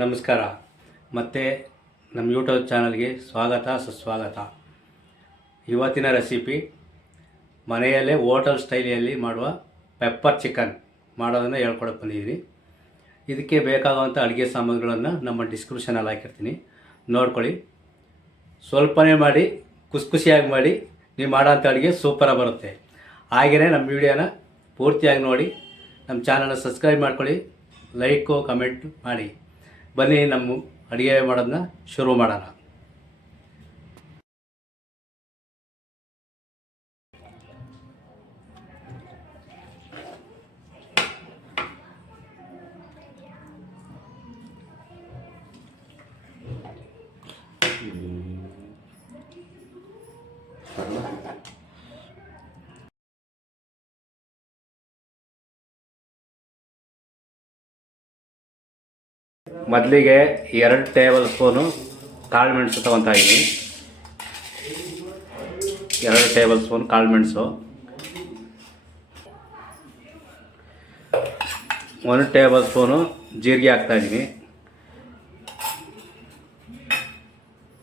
ನಮಸ್ಕಾರ. ಮತ್ತು ನಮ್ಮ ಯೂಟ್ಯೂಬ್ ಚಾನಲ್ಗೆ ಸ್ವಾಗತ ಸುಸ್ವಾಗತ. ಇವತ್ತಿನ ರೆಸಿಪಿ ಮನೆಯಲ್ಲೇ ಹೋಟೆಲ್ ಸ್ಟೈಲಿಯಲ್ಲಿ ಮಾಡುವ ಪೆಪ್ಪರ್ ಚಿಕನ್ ಮಾಡೋದನ್ನು ಹೇಳ್ಕೊಡಕ್ಕೆ ಬಂದಿದ್ದೀನಿ. ಇದಕ್ಕೆ ಬೇಕಾಗುವಂಥ ಅಡುಗೆ ಸಾಮಗ್ರಿಗಳನ್ನು ನಮ್ಮ ಡಿಸ್ಕ್ರಿಪ್ಷನಲ್ಲಿ ಹಾಕಿರ್ತೀನಿ, ನೋಡ್ಕೊಳ್ಳಿ. ಸ್ವಲ್ಪನೇ ಮಾಡಿ ಖುಷಿಯಾಗಿ ಮಾಡಿ, ನೀವು ಮಾಡೋಂಥ ಅಡುಗೆ ಸೂಪರಾಗಿ ಬರುತ್ತೆ. ಹಾಗೆಯೇ ನಮ್ಮ ವಿಡಿಯೋನ ಪೂರ್ತಿಯಾಗಿ ನೋಡಿ, ನಮ್ಮ ಚಾನಲ್ನ ಸಬ್ಸ್ಕ್ರೈಬ್ ಮಾಡ್ಕೊಳ್ಳಿ, ಲೈಕು ಕಮೆಂಟ್ ಮಾಡಿ. ಬನ್ನಿ ನಮ್ಮ ಅಡುಗೆ ಮಾಡೋದನ್ನ ಶುರು ಮಾಡೋಣ. ಮೊದಲಿಗೆ 2 ಟೇಬಲ್ ಸ್ಪೂನು ಕಾಳು ಮೆಣಸು ತೊಗೊತಾ ಇದ್ದೀನಿ. 2 ಟೇಬಲ್ ಸ್ಪೂನ್ ಕಾಳು ಮೆಣಸು, 1 ಟೇಬಲ್ ಸ್ಪೂನು ಜೀರಿಗೆ ಹಾಕ್ತಾಯಿದ್ದೀನಿ.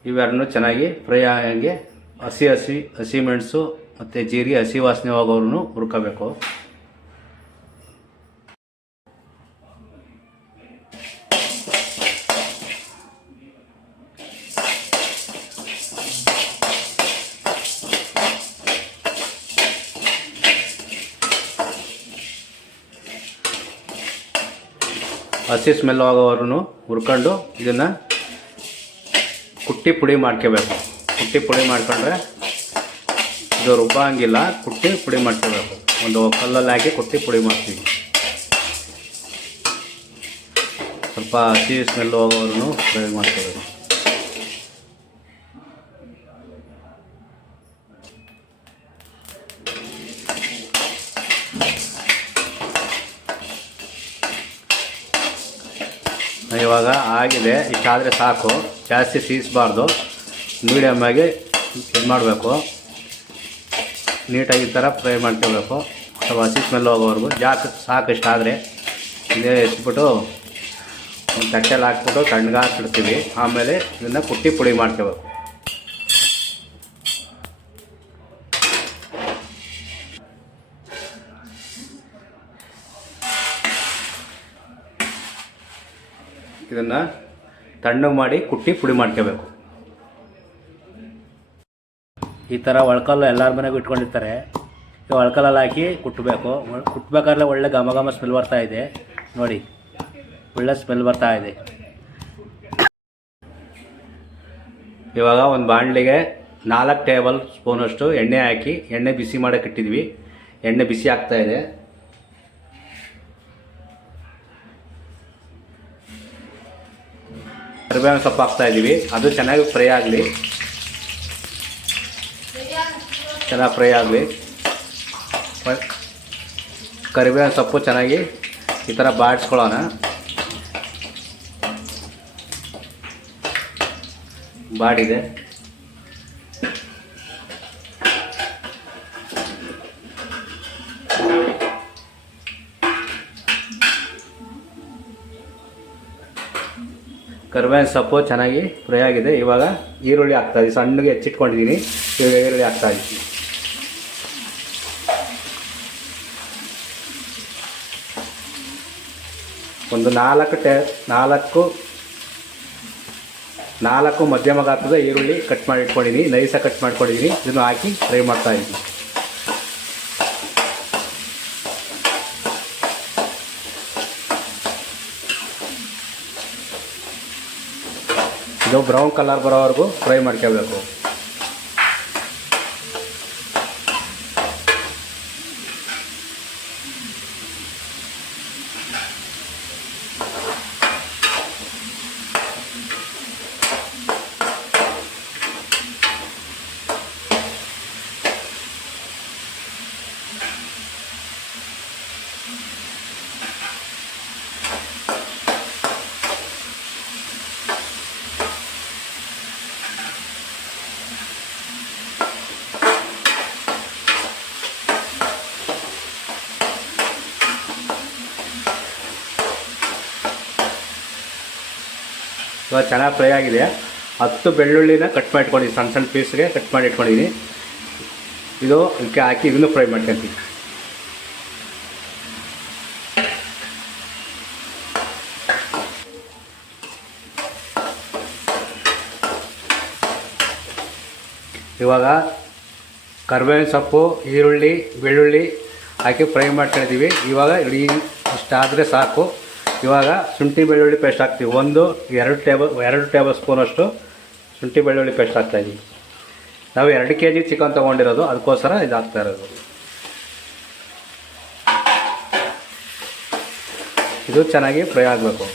ಇವೆರಡನ್ನೂ ಚೆನ್ನಾಗಿ ಫ್ರೈ ಆಗಂಗೆ ಹಸಿ ಮೆಣಸು ಮತ್ತು ಜೀರಿಗೆ ಹಸಿ ವಾಸನೆ ಹೋಗೋರು ಹುರ್ಕೋಬೇಕು. ಹಸಿ ಸ್ಮೆಲ್ ಆಗೋವರೆಗೂ ಹುರ್ಕೊಂಡು ಇದನ್ನು ಕುಟ್ಟಿ ಪುಡಿ ಮಾಡ್ಕೋಬೇಕು. ಕುಟ್ಟಿ ಪುಡಿ ಮಾಡ್ಕೊಂಡ್ರೆ ಇದು ರುಬ್ಬಂಗಿಲ್ಲ, ಕುಟ್ಟಿ ಪುಡಿ ಮಾಡ್ಕೋಬೇಕು. ಒಂದು ಕಲ್ಲಲ್ಲಿ ಹಾಕಿ ಕುಟ್ಟಿ ಪುಡಿ ಮಾಡ್ತೀವಿ. ಸ್ವಲ್ಪ ಹಸಿ ಸ್ಮೆಲ್ ಹೋಗೋವರೆಗೂ ಫ್ರೈ ಮಾಡ್ಕೋಬೇಕು. ಇವಾಗ ಆಗಿದೆ, ಇಷ್ಟಾದರೆ ಸಾಕು, ಜಾಸ್ತಿ ಸೀಸಬಾರ್ದು. ಮೀಡಿಯಮ್ಮಾಗಿ ಇದು ಮಾಡಬೇಕು, ನೀಟಾಗಿ ಈ ಥರ ಫ್ರೈ ಮಾಡ್ಕೋಬೇಕು. ಸ್ವಲ್ಪ ಹಸಿ ಸ್ಮೆಲ್ ಹೋಗೋವರೆಗೂ ಸಾಕು. ಇಷ್ಟಾದರೆ ಇದೇ ಎತ್ಬಿಟ್ಟು ಒಂದು ತಟ್ಟೆಲ್ಲಿ ಹಾಕ್ಬಿಟ್ಟು ತಣ್ಣಗೆ ಹಾಕ್ಬಿಡ್ತೀವಿ. ಆಮೇಲೆ ಇದನ್ನು ಕುಟ್ಟಿ ಪುಡಿ ಮಾಡ್ಕೋಬೇಕು. ಇದನ್ನು ತಣ್ಣಗೆ ಮಾಡಿ ಕುಟ್ಟಿ ಪುಡಿ ಮಾಡ್ಕೋಬೇಕು. ಈ ಥರ ಒಳ್ಕಲ್ಲು ಎಲ್ಲರ ಮನೆಗೂ ಇಟ್ಕೊಂಡಿರ್ತಾರೆ. ಈ ಒಳ್ಕಲ್ಲಲ್ಲಿ ಹಾಕಿ ಕುಟ್ಟಬೇಕು. ಕುಟ್ಟಬೇಕಾದ್ರೆ ಒಳ್ಳೆ ಘಮ ಸ್ಮೆಲ್ ಬರ್ತಾ ಇದೆ ನೋಡಿ, ಒಳ್ಳೆ ಸ್ಮೆಲ್ ಬರ್ತಾ ಇದೆ. ಇವಾಗ ಒಂದು ಬಾಣಲಿಗೆ 4 ಟೇಬಲ್ ಸ್ಪೂನಷ್ಟು ಎಣ್ಣೆ ಹಾಕಿ, ಎಣ್ಣೆ ಬಿಸಿ ಮಾಡೋಕೆ ಇಟ್ಟಿದ್ವಿ. ಎಣ್ಣೆ ಬಿಸಿ ಆಗ್ತಾಯಿದೆ. ಕರಿಬೇವಿನ ಸೊಪ್ಪು ಹಾಕ್ತಾಯಿದ್ದೀವಿ. ಅದು ಚೆನ್ನಾಗಿ ಫ್ರೈ ಆಗಲಿ. ಕರಿಬೇವಿನ ಸೊಪ್ಪು ಚೆನ್ನಾಗಿ ಈ ಥರ ಬಾಡಿಸ್ಕೊಳ್ಳೋಣ. ಬಾಡಿದೆ. ಕರಿಬೇವಿನ ಸೊಪ್ಪು ಚೆನ್ನಾಗಿ ಫ್ರೈ ಆಗಿದೆ. ಇವಾಗ ಈರುಳ್ಳಿ ಹಾಕ್ತಾಯಿದ್ದೀನಿ. ಸಣ್ಣಗೆ ಹೆಚ್ಚಿಟ್ಕೊಂಡಿದ್ದೀನಿ. ಇವಾಗ ಈರುಳ್ಳಿ ಹಾಕ್ತಾಯಿದ್ದೀನಿ. ಒಂದು 4 ಮಧ್ಯಮ ಗಾತ್ರದ ಈರುಳ್ಳಿ ಕಟ್ ಮಾಡಿ ಇಟ್ಕೊಂಡಿದ್ದೀನಿ, ನೈಸಾಗಿ ಕಟ್ ಮಾಡ್ಕೊಂಡಿದ್ದೀನಿ. ಇದನ್ನು ಹಾಕಿ ಫ್ರೈ ಮಾಡ್ತಾಯಿದ್ದೀನಿ. ಇದು ಬ್ರೌನ್ ಕಲರ್ ಬರೋವರೆಗೂ ಫ್ರೈ ಮಾಡ್ಕೋಬೇಕು. ಇವಾಗ ಚೆನ್ನಾಗಿ ಫ್ರೈ ಆಗಿದೆ. 10 ಬೆಳ್ಳುಳ್ಳಿನ ಕಟ್ ಮಾಡಿ ಇಟ್ಕೊಂಡಿದ್ದೀನಿ, ಸಣ್ಣ ಸಣ್ಣ ಪೀಸ್ಗೆ ಕಟ್ ಮಾಡಿ ಇಟ್ಕೊಂಡಿದ್ದೀನಿ. ಇದು ಇದಕ್ಕೆ ಹಾಕಿ ಇದನ್ನು ಫ್ರೈ ಮಾಡ್ಕೊಳ್ತೀನಿ. ಇವಾಗ ಕರಿಬೇವಿನ ಸೊಪ್ಪು, ಈರುಳ್ಳಿ, ಬೆಳ್ಳುಳ್ಳಿ ಹಾಕಿ ಫ್ರೈ ಮಾಡ್ಕೊಂಡಿದ್ದೀವಿ. ಇವಾಗ ಇಷ್ಟಾದರೆ ಸಾಕು. ಇವಾಗ ಶುಂಠಿ ಬೆಳ್ಳುಳ್ಳಿ ಪೇಸ್ಟ್ ಹಾಕ್ತೀವಿ. 2 ಟೇಬಲ್ ಸ್ಪೂನಷ್ಟು ಶುಂಠಿ ಬೆಳ್ಳುಳ್ಳಿ ಪೇಸ್ಟ್ ಹಾಕ್ತಾಯಿದ್ದೀವಿ. ನಾವು 2 kg ಚಿಕನ್ ತೊಗೊಂಡಿರೋದು, ಅದಕ್ಕೋಸ್ಕರ ಇದು ಹಾಕ್ತಾ ಇರೋದು. ಇದು ಚೆನ್ನಾಗಿ ಫ್ರೈ ಆಗಬೇಕು.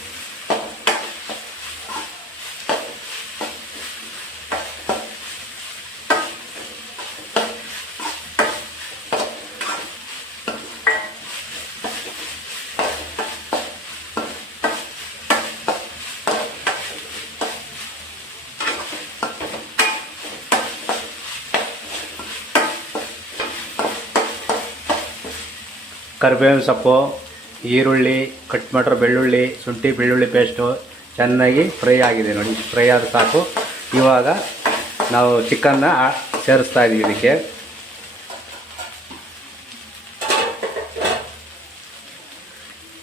ಕರಿಬೇವಿನ ಸೊಪ್ಪು, ಈರುಳ್ಳಿ, ಕಟ್ ಮಾಡಿರೋ ಬೆಳ್ಳುಳ್ಳಿ, ಶುಂಠಿ ಬೆಳ್ಳುಳ್ಳಿ ಪೇಸ್ಟು ಚೆನ್ನಾಗಿ ಫ್ರೈ ಆಗಿದೆ ನೋಡಿ. ಫ್ರೈ ಆದ ಸಾಕು. ಇವಾಗ ನಾವು ಚಿಕನ್ನ ಸೇರಿಸ್ತಾ ಇದ್ದೀವಿ ಇದಕ್ಕೆ.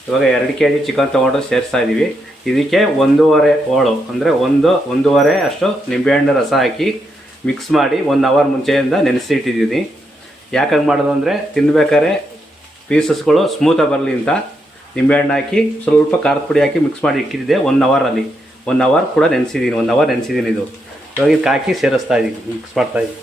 ಇವಾಗ 2 kg ಚಿಕನ್ ತೊಗೊಂಡು ಸೇರಿಸ್ತಾ ಇದ್ದೀವಿ. ಇದಕ್ಕೆ 1.5 ಹೋಳು ಅಂದರೆ 1.5 ಅಷ್ಟು ನಿಂಬೆಹಣ್ಣು ರಸ ಹಾಕಿ ಮಿಕ್ಸ್ ಮಾಡಿ 1 ಅವರ್ ಮುಂಚೆಯಿಂದ ನೆನೆಸಿ ಇಟ್ಟಿದ್ದೀನಿ. ಯಾಕಾಗಿ ಮಾಡೋದು ಅಂದರೆ ತಿನ್ಬೇಕಾದ್ರೆ ಪೀಸಸ್ಗಳು ಸ್ಮೂತಾಗಿ ಬರಲಿ ಅಂತ ನಿಂಬೆಹಣ್ಣು ಹಾಕಿ ಸ್ವಲ್ಪ ಖಾರದ ಪುಡಿ ಹಾಕಿ ಮಿಕ್ಸ್ ಮಾಡಿ ಇಟ್ಟಿದ್ದೆ 1 ಅವರಲ್ಲಿ. 1 ಅವರ್ ಕೂಡ ನೆನೆಸಿದ್ದೀನಿ. 1 ಅವರ್ ನೆನೆಸಿದ್ದೀನಿ. ಇದು ಇವಾಗ ಇದಕ್ಕೆ ಹಾಕಿ ಸೇರಿಸ್ತಾ ಇದ್ದೀನಿ, ಮಿಕ್ಸ್ ಮಾಡ್ತಾಯಿದ್ದೀನಿ.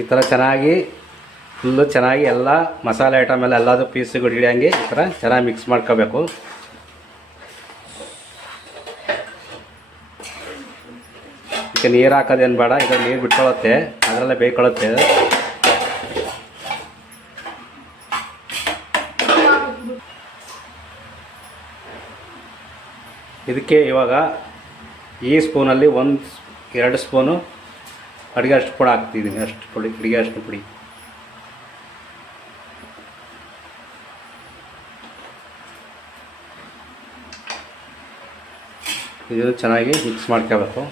ಈ ಥರ ಚೆನ್ನಾಗಿ ಎಲ್ಲ ಮಸಾಲೆ ಐಟಮ್ ಎಲ್ಲದು ಪೀಸ್ಗಳು ಹಿಡಿಯೋಂಗೆ ಈ ಥರ ಚೆನ್ನಾಗಿ ಮಿಕ್ಸ್ ಮಾಡ್ಕೋಬೇಕು. ಇದಕ್ಕೆ ನೀರು ಹಾಕೋದೇನು ಬೇಡ, ಇದು ನೀರು ಬಿಟ್ಕೊಳ್ಳುತ್ತೆ, ಅದರಲ್ಲೇ ಬೇಯ್ಕೊಳ್ಳುತ್ತೆ. ಇದಕ್ಕೆ ಇವಾಗ ಈ ಸ್ಪೂನಲ್ಲಿ 2 ಸ್ಪೂನು ಅಡುಗೆ ಅಷ್ಟು ಪುಡಿ ಹಾಕ್ತಿದ್ದೀನಿ. ಅಡುಗೆ ಅಷ್ಟು ಪುಡಿ ಇದು ಚೆನ್ನಾಗಿ ಮಿಕ್ಸ್ ಮಾಡ್ಕೋಬೇಕು.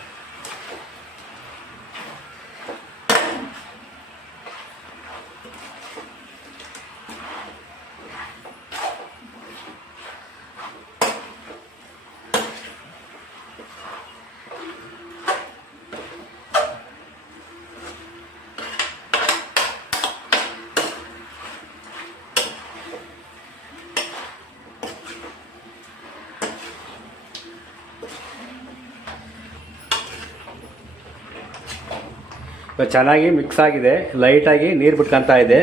ಚೆನ್ನಾಗಿ ಮಿಕ್ಸ್ ಆಗಿದೆ. ಲೈಟಾಗಿ ನೀರು ಬಿಟ್ಕೊತಾ ಇದೆ.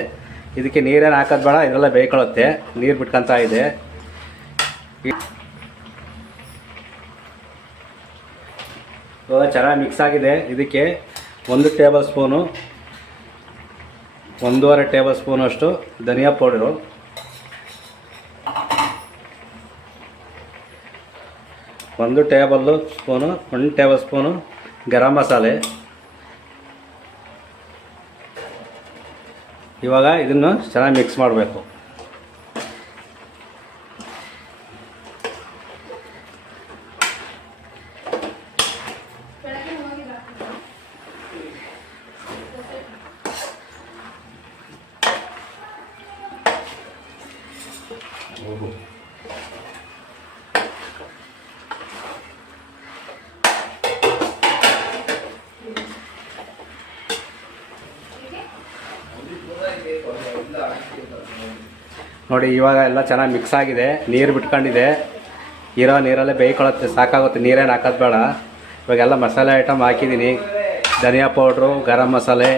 ಇದಕ್ಕೆ ನೀರೇನು ಹಾಕೋದು ಬೇಡ, ಇದೆಲ್ಲ ಬೇಯ್ಕೊಳ್ಳುತ್ತೆ. ನೀರು ಬಿಟ್ಕೊತಾ ಇದೆ. ಇವಾಗ ಚೆನ್ನಾಗಿ ಮಿಕ್ಸ್ ಆಗಿದೆ. ಇದಕ್ಕೆ 1 ಟೇಬಲ್ ಸ್ಪೂನು, 1.5 ಟೇಬಲ್ ಸ್ಪೂನಷ್ಟು ಧನಿಯಾ powder, 1 table spoon garam masala. ಇವಾಗ ಇದನ್ನು ಚೆನ್ನಾಗಿ ಮಿಕ್ಸ್ ಮಾಡಬೇಕು. ನೋಡಿ ಇವಾಗ ಎಲ್ಲ ಚೆನ್ನಾಗಿ ಮಿಕ್ಸ್ ಆಗಿದೆ. ನೀರು ಬಿಟ್ಕೊಂಡಿದೆ. ಇರೋ ನೀರಲ್ಲೇ ಬೇಯ್ಕೊಳ್ಳುತ್ತೆ, ಸಾಕಾಗುತ್ತೆ. ನೀರೇನು ಹಾಕೋದು ಬೇಡ. ಇವಾಗೆಲ್ಲ ಮಸಾಲೆ ಐಟಮ್ ಹಾಕಿದ್ದೀನಿ. ಧನಿಯಾ ಪೌಡ್ರು, ಗರಂ ಮಸಾಲೆ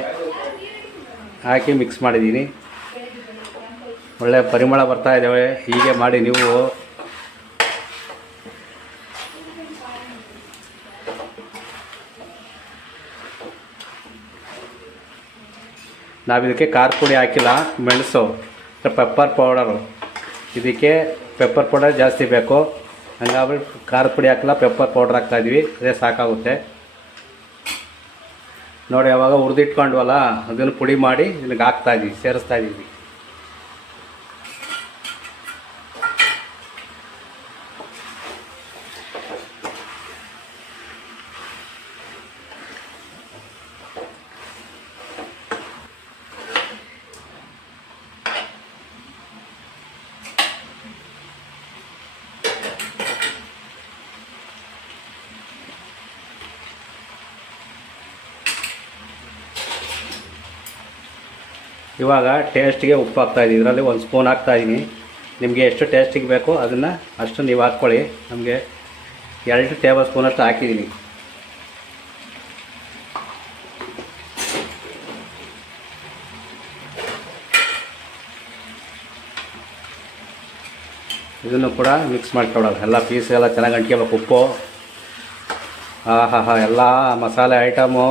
ಹಾಕಿ ಮಿಕ್ಸ್ ಮಾಡಿದ್ದೀನಿ. ಒಳ್ಳೆ ಪರಿಮಳ ಬರ್ತಾ ಇದ್ದಾವೆ. ಹೀಗೆ ಮಾಡಿ ನೀವು. ನಾವು ಇದಕ್ಕೆ ಖಾರ ಪುಡಿ ಹಾಕಿಲ್ಲ, ಮೆಣಸು, ಪೆಪ್ಪರ್ ಪೌಡರು. ಇದಕ್ಕೆ ಪೆಪ್ಪರ್ ಪೌಡರ್ ಜಾಸ್ತಿ ಬೇಕು, ಹಂಗಾಗಿ ಖಾರ ಪುಡಿ ಹಾಕಿಲ್ಲ, ಪೆಪ್ಪರ್ ಪೌಡರ್ ಹಾಕ್ತಾಯಿದ್ವಿ. ಅದೇ ಸಾಕಾಗುತ್ತೆ. ನೋಡಿ ಅವಾಗ ಹುರಿದಿಟ್ಕೊಂಡ್ವಲ್ಲ ಅದನ್ನು ಪುಡಿ ಮಾಡಿ ಇಲ್ಲಿಗೆ ಹಾಕ್ತಾಯಿದ್ದೀವಿ, ಸೇರಿಸ್ತಾ ಇದ್ದೀವಿ. ಇವಾಗ ಟೇಸ್ಟಿಗೆ ಉಪ್ಪು ಹಾಕ್ತಾಯಿದ್ದೀನಿ. ಇದರಲ್ಲಿ 1 ಸ್ಪೂನ್ ಹಾಕ್ತಾಯಿದ್ದೀನಿ. ನಿಮಗೆ ಎಷ್ಟು ಟೇಸ್ಟಿಗೆ ಬೇಕೋ ಅದನ್ನು ಅಷ್ಟು ನೀವು ಹಾಕ್ಕೊಳ್ಳಿ. ನಮಗೆ 2 ಟೇಬಲ್ ಸ್ಪೂನಷ್ಟು ಹಾಕಿದ್ದೀನಿ. ಇದನ್ನು ಕೂಡ ಮಿಕ್ಸ್ ಮಾಡ್ಕೊಳ್ಳೋದು. ಎಲ್ಲ ಪೀಸ್ ಎಲ್ಲ ಚೆನ್ನಾಗಿ ಅಂಟ್ಕೋಬೇಕು ಉಪ್ಪು. ಆಹಾ ಎಲ್ಲ ಮಸಾಲೆ ಐಟಮು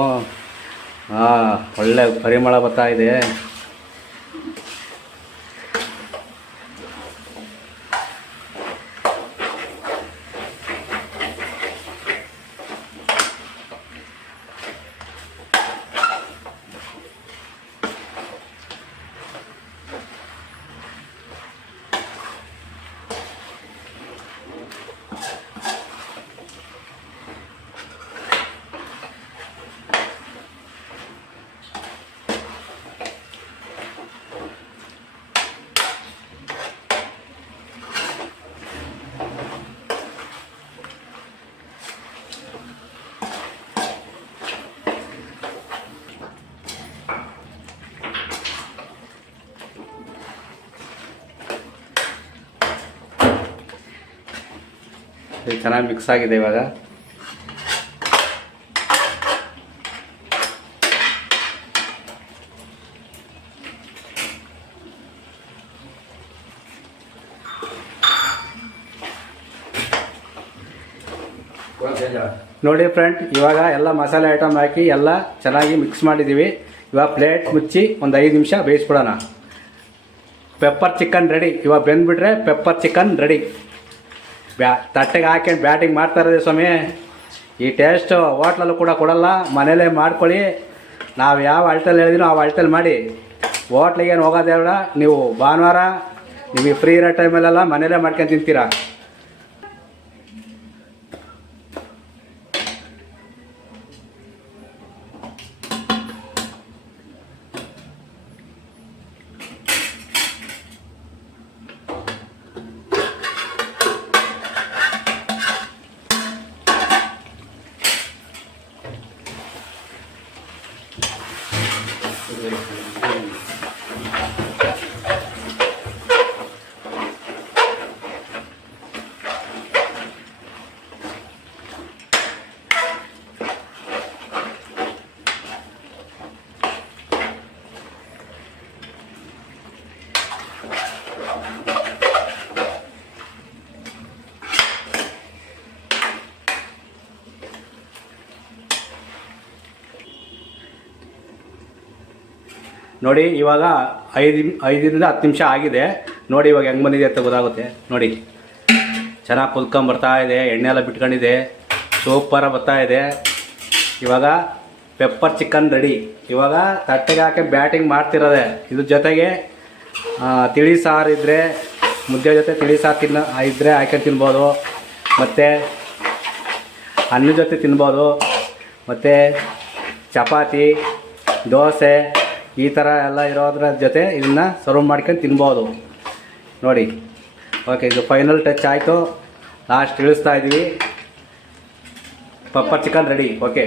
ಒಳ್ಳೆ ಪರಿಮಳ ಬರ್ತಾ ಇದೆ. ಇದು ಚೆನ್ನಾಗಿ ಮಿಕ್ಸ್ ಆಗಿದೆ. ಇವಾಗ ನೋಡಿ ಫ್ರೆಂಡ್, ಇವಾಗ ಎಲ್ಲ ಮಸಾಲೆ ಐಟಮ್ ಹಾಕಿ ಎಲ್ಲ ಚೆನ್ನಾಗಿ ಮಿಕ್ಸ್ ಮಾಡಿದ್ದೀವಿ. ಇವಾಗ ಪ್ಲೇಟ್ ಮುಚ್ಚಿ ಒಂದು 5 ನಿಮಿಷ ಬೇಯಿಸ್ಬಿಡೋಣ. Pepper chicken ready. ಇವಾಗ ಬೆಂದ್ಬಿಟ್ರೆ ಪೆಪ್ಪರ್ ಚಿಕನ್ ರೆಡಿ. ತಟ್ಟೆಗೆ ಹಾಕಿ ಬ್ಯಾಟಿಂಗ್ ಮಾಡ್ತಾ ಇರೋದು ಸ್ವಾಮಿ. ಈ ಟೇಸ್ಟು ಹೋಟ್ಲಲ್ಲೂ ಕೂಡ ಕೊಡಲ್ಲ, ಮನೇಲೇ ಮಾಡ್ಕೊಳ್ಳಿ. ನಾವು ಯಾವ ಅಳ್ತಲ್ಲಿ ಹೇಳಿದೀನೋ ಆ ಅಳ್ತಲ್ಲಿ ಮಾಡಿ. ಹೋಟ್ಲಿಗೇನು ಹೋಗೋದೇ ಬೇಡ. ನೀವು ಭಾನುವಾರ ನಿಮಗೆ ಫ್ರೀ ಇರೋ ಟೈಮಲ್ಲೆಲ್ಲ ಮನೇಲೇ ಮಾಡ್ಕೊಂಡು ತಿಂತೀರಾ. ನೋಡಿ ಇವಾಗ 5ರಿಂದ 10 ನಿಮಿಷ ಆಗಿದೆ. ನೋಡಿ ಇವಾಗ ಹೆಂಗೆ ಬಂದಿದೆ ಅಂತ ಗೊತ್ತಾಗುತ್ತೆ. ನೋಡಿ ಚೆನ್ನಾಗಿ ಕುದ್ಕೊಂಬರ್ತಾ ಇದೆ, ಎಣ್ಣೆ ಎಲ್ಲ ಬಿಟ್ಕೊಂಡಿದೆ, ಸೂಪರ ಬರ್ತಾ ಇದೆ. ಇವಾಗ ಪೆಪ್ಪರ್ ಚಿಕನ್ ರೆಡಿ. ಇವಾಗ ತಟ್ಟೆಗೆ ಹಾಕಿ ಬ್ಯಾಟಿಂಗ್ ಮಾಡ್ತಿರೋದೆ. ಇದ್ರ ಜೊತೆಗೆ ತಿಳಿ ಸಾರು ಇದ್ದರೆ, ಮುದ್ದೆ ಜೊತೆ ತಿಳಿ ಸಾರು ಇದ್ದರೆ ಹಾಕೊಂಡು ತಿನ್ಬೋದು, ಮತ್ತು ಅನ್ನದ ಜೊತೆ ತಿನ್ಬೋದು, ಮತ್ತು ಚಪಾತಿ, ದೋಸೆ ಈ ಥರ ಎಲ್ಲ ಇರೋದ್ರ ಜೊತೆ ಇದನ್ನು ಸರ್ವ್ ಮಾಡ್ಕೊಂಡು ತಿನ್ಬೋದು. ನೋಡಿ ಓಕೆ, ಇದು ಫೈನಲ್ ಟಚ್ ಆಯಿತು. ಲಾಸ್ಟ್ ಇಳಿಸ್ತಾ ಇದ್ದೀವಿ. Pepper chicken ready. ಓಕೆ.